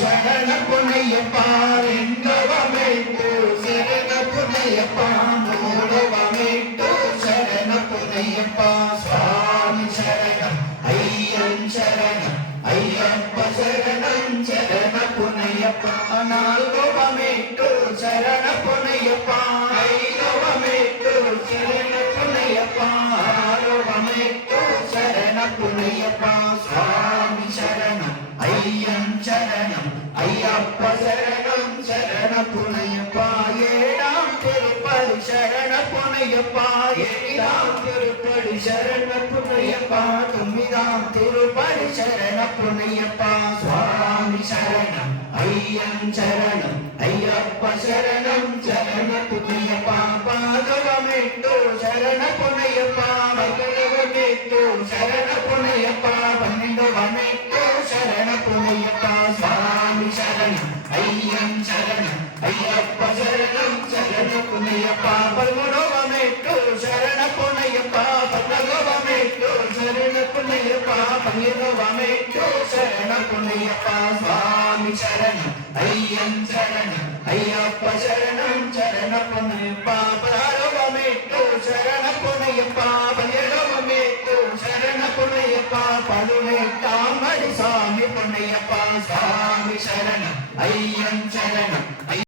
சரண பொன்னையப்பா ரெண்டவமேட்டு சரண பொன்னையப்பா மூடவமேட்டு சரண பொன்னையப்பா சுவாமி சரணம் ஐயன் சரணம் ஐயப்ப சரணம் சரண பொன்னையப்பா நால்கவமேட்டு சரண பொன்னையப்பா ஐதவமேட்டு சரண பொன்னையப்பா ஆரவமேட்டு சரண பொன்னையப்பா சுவாமி சரணம் ஐயன் சரணம் ஐயப்ப சரணம் சரண பொன்னையப்பா ஏழாம் திருப்பதி சரண பொன்னையப்பா ஏழாம் திருப்பதி சரண பொன்னையப்பா தும்மிதாம் திருப்பதி சரண பொன்னையப்பா சுவாமி சரணம் ஐயன் சரணம் ஐயப்ப சரணம் சரண பொன்னையப்பா பாதவமேட்டு சரண பொன்னையப்பா பகவமேட்டு சரண பொன்னையப்பா பன்னெண்டவமேட்டு சரண பொன்னையப்பா சுவாமி சரணம் ஐயன் சரணம் ஐயப்ப சரணம் சரண பொன்னையப்பா பல்முடவமேட்டு சரண பொன்னையப்பா பல்லவமேட்டு சரண பொன்னையப்பா பன்னிரவமேட்டு சரண பொன்னையப்பா சுவாமி சரணம் ஐயன் சரணம் ஐயப்ப சரணம் சரண பொன்னையப்பா பதாரவமேட்டு சரண பொன்னையப்பா பன்னிரவமேட்டு சரண பொன்னையப்பா பழுவேட்டாம் அடி சாமி பொன்னையப்பா சுவாமி சரணம் ஐயன் சரணம்